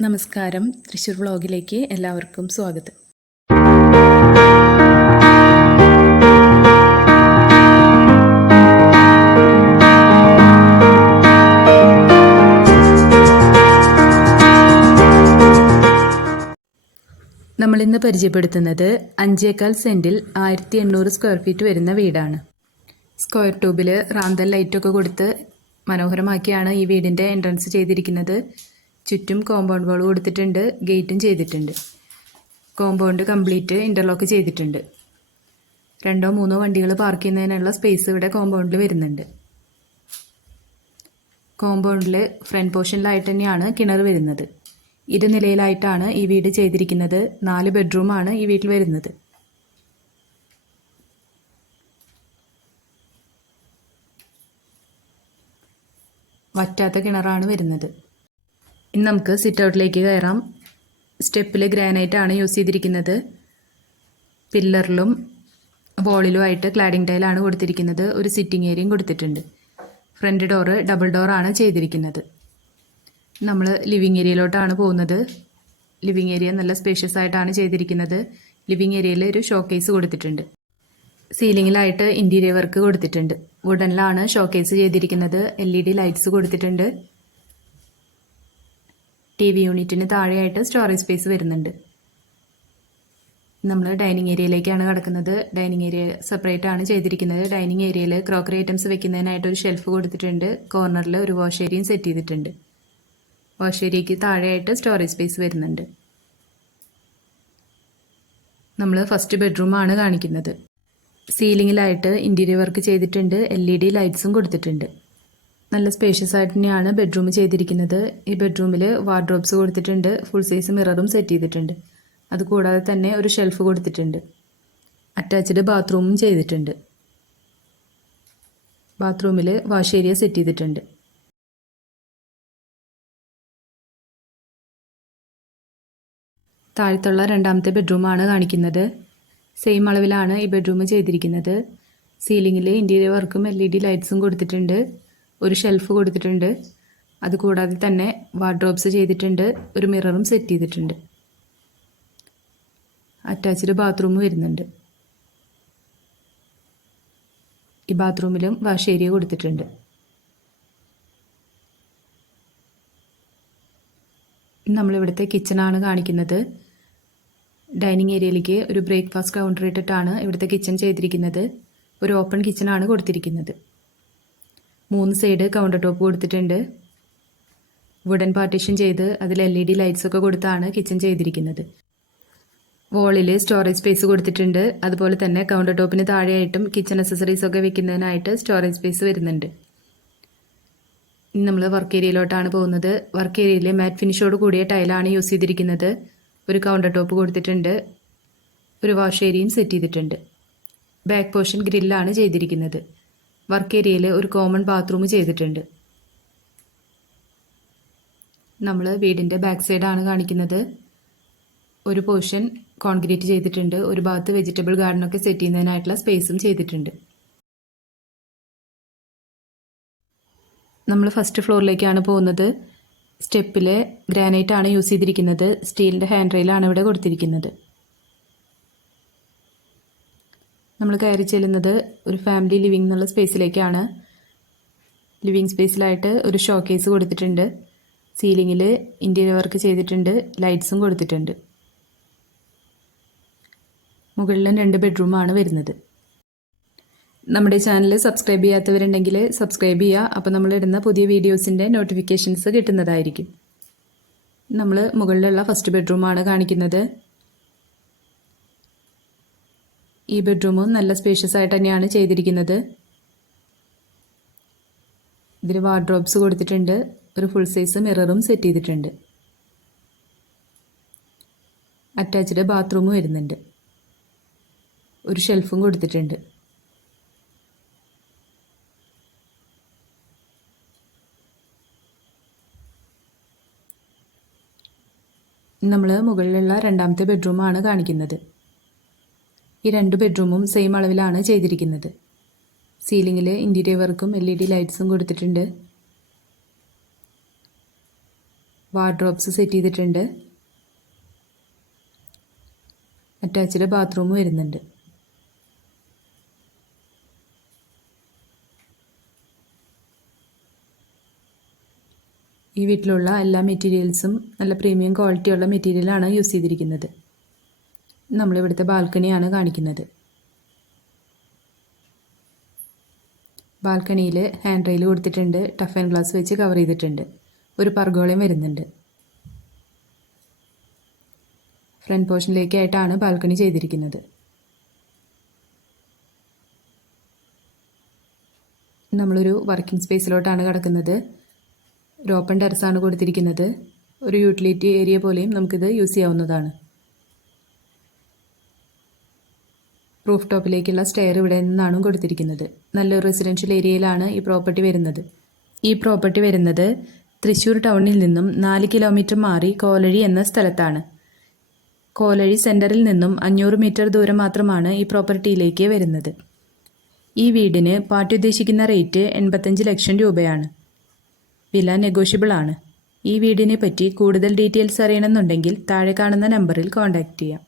നമസ്കാരം. തൃശ്ശൂർ വ്ളോഗിലേക്ക് എല്ലാവർക്കും സ്വാഗതം. നമ്മളിന്ന് പരിചയപ്പെടുത്തുന്നത് അഞ്ചേക്കാൽ സെന്റിൽ ആയിരത്തി എണ്ണൂറ് സ്ക്വയർ ഫീറ്റ് വരുന്ന വീടാണ്. സ്ക്വയർ ട്യൂബിൽ റാന്തൽ ലൈറ്റൊക്കെ കൊടുത്ത് മനോഹരമാക്കിയാണ് ഈ വീടിന്റെ എൻട്രൻസ് ചെയ്തിരിക്കുന്നത്. ചുറ്റും കോമ്പൗണ്ട് വാൾ കൊടുത്തിട്ടുണ്ട് ഗേറ്റും ചെയ്തിട്ടുണ്ട്. കോമ്പൗണ്ട് കംപ്ലീറ്റ് ഇന്റർലോക്ക് ചെയ്തിട്ടുണ്ട്. രണ്ടോ മൂന്നോ വണ്ടികൾ പാർക്ക് ചെയ്യുന്നതിനുള്ള സ്പേസ് ഇവിടെ കോമ്പൗണ്ടിൽ വരുന്നുണ്ട്. കോമ്പൗണ്ടിൽ ഫ്രണ്ട് പോർഷനിലായിട്ട് തന്നെയാണ് കിണർ വരുന്നത്. ഇരുനിലയിലായിട്ടാണ് ഈ വീട് ചെയ്തിരിക്കുന്നത്. നാല് ബെഡ്റൂമാണ് ഈ വീട്ടിൽ വരുന്നത്. വറ്റാത്ത കിണറാണ് വരുന്നത്. ഇനി നമുക്ക് സിറ്റ് ഔട്ടിലേക്ക് കയറാം. സ്റ്റെപ്പിൽ ഗ്രാനൈറ്റ് ആണ് യൂസ് ചെയ്തിരിക്കുന്നത്. പില്ലറിലും വോളിലുമായിട്ട് ക്ലാഡിംഗ് ടൈലാണ് കൊടുത്തിരിക്കുന്നത്. ഒരു സിറ്റിംഗ് ഏരിയയും കൊടുത്തിട്ടുണ്ട്. ഫ്രണ്ട് ഡോറ് ഡബിൾ ഡോറാണ് ചെയ്തിരിക്കുന്നത്. നമ്മൾ ലിവിങ് ഏരിയയിലോട്ടാണ് പോകുന്നത്. ലിവിങ് ഏരിയ നല്ല സ്പേഷ്യസ് ആയിട്ടാണ് ചെയ്തിരിക്കുന്നത്. ലിവിങ് ഏരിയയിൽ ഒരു ഷോക്കേസ് കൊടുത്തിട്ടുണ്ട്. സീലിങ്ങിലായിട്ട് ഇന്റീരിയർ വർക്ക് കൊടുത്തിട്ടുണ്ട്. വുഡനിലാണ് ഷോക്കേസ് ചെയ്തിരിക്കുന്നത്. എൽ ഇ ഡി ലൈറ്റ്സ് കൊടുത്തിട്ടുണ്ട്. ടി വി യൂണിറ്റിന് താഴെയായിട്ട് സ്റ്റോറേജ് സ്പേസ് വരുന്നുണ്ട്. നമ്മൾ ഡൈനിങ് ഏരിയയിലേക്കാണ് കിടക്കുന്നത്. ഡൈനിങ് ഏരിയ സെപ്പറേറ്റ് ആണ് ചെയ്തിരിക്കുന്നത്. ഡൈനിങ് ഏരിയയിൽ ക്രോക്കറി ഐറ്റംസ് വെക്കുന്നതിനായിട്ട് ഒരു ഷെൽഫ് കൊടുത്തിട്ടുണ്ട്. കോർണറിൽ ഒരു വാഷ് ഏരിയയും സെറ്റ് ചെയ്തിട്ടുണ്ട്. വാഷ് ഏരിയയ്ക്ക് താഴെയായിട്ട് സ്റ്റോറേജ് സ്പേസ് വരുന്നുണ്ട്. നമ്മൾ ഫസ്റ്റ് ബെഡ്റൂം ആണ് കാണിക്കുന്നത്. സീലിങ്ങിലായിട്ട് ഇന്റീരിയർ വർക്ക് ചെയ്തിട്ടുണ്ട്. എൽ ഇ ഡി ലൈറ്റ്സും കൊടുത്തിട്ടുണ്ട്. നല്ല സ്പേഷ്യസ് ആയിട്ട് തന്നെയാണ് ബെഡ്റൂം ചെയ്തിരിക്കുന്നത്. ഈ ബെഡ്റൂമിൽ വാർഡ്രോബ്സ് കൊടുത്തിട്ടുണ്ട്. ഫുൾ സൈസ് മിററും സെറ്റ് ചെയ്തിട്ടുണ്ട്. അതുകൂടാതെ തന്നെ ഒരു ഷെൽഫ് കൊടുത്തിട്ടുണ്ട്. അറ്റാച്ച്ഡ് ബാത്റൂമും ചെയ്തിട്ടുണ്ട്. ബാത്റൂമിൽ വാഷ് ഏരിയ സെറ്റ് ചെയ്തിട്ടുണ്ട്. താഴത്തുള്ള രണ്ടാമത്തെ ബെഡ്റൂമാണ് കാണിക്കുന്നത്. സെയിം അളവിലാണ് ഈ ബെഡ്റൂം ചെയ്തിരിക്കുന്നത്. സീലിങ്ങിൽ ഇന്റീരിയർ വർക്കും എൽ ഇ ഡി ലൈറ്റ്സും കൊടുത്തിട്ടുണ്ട്. ഒരു ഷെൽഫ് കൊടുത്തിട്ടുണ്ട്. അതുകൂടാതെ തന്നെ വാർഡ്രോബ്സ് ചെയ്തിട്ടുണ്ട്. ഒരു മിററും സെറ്റ് ചെയ്തിട്ടുണ്ട്. അറ്റാച്ച്ഡ് ബാത്റൂം വരുന്നുണ്ട്. ഈ ബാത്റൂമിലും വാഷ് ഏരിയ കൊടുത്തിട്ടുണ്ട്. നമ്മളിവിടുത്തെ കിച്ചണാണ് കാണിക്കുന്നത്. ഡൈനിങ് ഏരിയയിലേക്ക് ഒരു ബ്രേക്ക്ഫാസ്റ്റ് കൗണ്ടർ ഇട്ടിട്ടാണ് ഇവിടുത്തെ കിച്ചൺ ചെയ്തിരിക്കുന്നത്. ഒരു ഓപ്പൺ കിച്ചണാണ് കൊടുത്തിരിക്കുന്നത്. മൂന്ന് സൈഡ് കൗണ്ടർ ടോപ്പ് കൊടുത്തിട്ടുണ്ട്. വുഡൻ പാർട്ടീഷൻ ചെയ്ത് അതിൽ എൽ ഇ ഡി ലൈറ്റ്സ് ഒക്കെ കൊടുത്താണ് കിച്ചൺ ചെയ്തിരിക്കുന്നത്. വോളിൽ സ്റ്റോറേജ് സ്പേസ് കൊടുത്തിട്ടുണ്ട്. അതുപോലെ തന്നെ കൗണ്ടർ ടോപ്പിന് താഴെയായിട്ടും കിച്ചൺ അക്സസറീസ് ഒക്കെ വെക്കുന്നതിനായിട്ട് സ്റ്റോറേജ് സ്പേസ് വരുന്നുണ്ട്. ഇനി നമ്മൾ വർക്ക് ഏരിയയിലോട്ടാണ് പോകുന്നത്. വർക്ക് ഏരിയയിൽ മാറ്റ് ഫിനിഷോട് കൂടിയ ടൈലാണ് യൂസ് ചെയ്തിരിക്കുന്നത്. ഒരു കൗണ്ടർ ടോപ്പ് കൊടുത്തിട്ടുണ്ട്. ഒരു വാഷ് ഏരിയയും സെറ്റ് ചെയ്തിട്ടുണ്ട്. ബാക്ക് പോർഷൻ ഗ്രില്ലാണ് ചെയ്തിരിക്കുന്നത്. വർക്ക് ഏരിയയിൽ ഒരു കോമൺ ബാത്റൂം ചെയ്തിട്ടുണ്ട്. നമ്മൾ വീടിന്റെ ബാക്ക് സൈഡാണ് കാണിക്കുന്നത്. ഒരു പോർഷൻ കോൺക്രീറ്റ് ചെയ്തിട്ടുണ്ട്. ഒരു ഭാഗത്ത് വെജിറ്റബിൾ ഗാർഡനൊക്കെ സെറ്റ് ചെയ്യുന്നതിനായിട്ടുള്ള സ്പേസും ചെയ്തിട്ടുണ്ട്. നമ്മൾ ഫസ്റ്റ് ഫ്ലോറിലേക്കാണ് പോകുന്നത്. സ്റ്റെപ്പിൽ ഗ്രാനൈറ്റ് ആണ് യൂസ് ചെയ്തിരിക്കുന്നത്. സ്റ്റീലിന്റെ ഹാൻഡ് റെയിലാണ് ഇവിടെ കൊടുത്തിരിക്കുന്നത്. നമ്മൾ കയറി ചെല്ലുന്നത് ഒരു ഫാമിലി ലിവിംഗ് എന്നുള്ള സ്പേസിലേക്കാണ് ലിവിംഗ് സ്പേസിലായിട്ട് ഒരു ഷോ കേസ് കൊടുത്തിട്ടുണ്ട് സീലിങ്ങിൽ ഇന്റീരിയർ വർക്ക് ചെയ്തിട്ടുണ്ട്. ലൈറ്റ്സും കൊടുത്തിട്ടുണ്ട്. മുകളിലും രണ്ട് ബെഡ്റൂമാണ് വരുന്നത്. നമ്മുടെ ചാനൽ സബ്സ്ക്രൈബ് ചെയ്യാത്തവരുണ്ടെങ്കിൽ സബ്സ്ക്രൈബ് ചെയ്യുക. അപ്പോൾ നമ്മൾ ഇടുന്ന പുതിയ വീഡിയോസിന്റെ നോട്ടിഫിക്കേഷൻസ് കിട്ടുന്നതായിരിക്കും. നമ്മൾ മുകളിലുള്ള ഫസ്റ്റ് ബെഡ്റൂമാണ് കാണിക്കുന്നത്. ഈ ബെഡ്റൂമും നല്ല സ്പേഷ്യസ് ആയിട്ട് തന്നെയാണ് ചെയ്തിരിക്കുന്നത്. ഇതിൽ വാർഡ്രോബ്സ് കൊടുത്തിട്ടുണ്ട്. ഒരു ഫുൾ സൈസ് മിററും സെറ്റ് ചെയ്തിട്ടുണ്ട്. അറ്റാച്ച്ഡ് ബാത്റൂം വരുന്നുണ്ട്. ഒരു ഷെൽഫും കൊടുത്തിട്ടുണ്ട്. നമ്മൾ മുകളിലുള്ള രണ്ടാമത്തെ ബെഡ്റൂമാണ് കാണിക്കുന്നത്. ഈ രണ്ട് ബെഡ്റൂമും സെയിം അളവിലാണ് ചെയ്തിരിക്കുന്നത്. സീലിങ്ങിൽ ഇന്റീരിയർ വർക്കും എൽ ഇ ഡി ലൈറ്റ്സും കൊടുത്തിട്ടുണ്ട്. വാർഡ്രോബ്സ് സെറ്റ് ചെയ്തിട്ടുണ്ട്. അറ്റാച്ച്ഡ് ബാത്റൂം വരുന്നുണ്ട്. ഈ വീട്ടിലുള്ള എല്ലാ മെറ്റീരിയൽസും നല്ല പ്രീമിയം ക്വാളിറ്റിയുള്ള മെറ്റീരിയലാണ് യൂസ് ചെയ്തിരിക്കുന്നത്. നമ്മളിവിടുത്തെ ബാൽക്കണിയാണ് കാണിക്കുന്നത്. ബാൽക്കണിയിൽ ഹാൻഡ് റെയിൽ കൊടുത്തിട്ടുണ്ട് ടഫ് ആൻഡ് ഗ്ലാസ് വെച്ച് കവർ ചെയ്തിട്ടുണ്ട്. ഒരു പർഗോളയും വരുന്നുണ്ട്. ഫ്രണ്ട് പോർഷനിലേക്കായിട്ടാണ് ബാൽക്കണി ചെയ്തിരിക്കുന്നത്. നമ്മളൊരു വർക്കിംഗ് സ്പേസിലോട്ടാണ് കിടക്കുന്നത്. ഒരു ഓപ്പൺ ടെറസാണ് കൊടുത്തിരിക്കുന്നത്. ഒരു യൂട്ടിലിറ്റി ഏരിയ പോലെയും നമുക്കിത് യൂസ് ചെയ്യാവുന്നതാണ്. റൂഫ് ടോപ്പിലേക്കുള്ള സ്റ്റെയർ ഇവിടെ നിന്നാണ് കൊടുത്തിരിക്കുന്നത്. നല്ലൊരു റെസിഡൻഷ്യൽ ഏരിയയിലാണ് ഈ പ്രോപ്പർട്ടി വരുന്നത്. ഈ പ്രോപ്പർട്ടി വരുന്നത് തൃശ്ശൂർ ടൗണിൽ നിന്നും നാല് കിലോമീറ്റർ മാറി കോലഴി എന്ന സ്ഥലത്താണ്. കോലഴി സെന്ററിൽ നിന്നും അഞ്ഞൂറ് മീറ്റർ ദൂരം മാത്രമാണ് ഈ പ്രോപ്പർട്ടിയിലേക്ക് വരുന്നത്. ഈ വീടിന് പാർട്ടി ഉദ്ദേശിക്കുന്ന റേറ്റ് എൺപത്തഞ്ച് ലക്ഷം രൂപയാണ്. വില നെഗോഷ്യബിൾ ആണ്. ഈ വീടിനെ പറ്റി കൂടുതൽ ഡീറ്റെയിൽസ് അറിയണമെന്നുണ്ടെങ്കിൽ താഴെ കാണുന്ന നമ്പറിൽ കോൺടാക്റ്റ് ചെയ്യാം.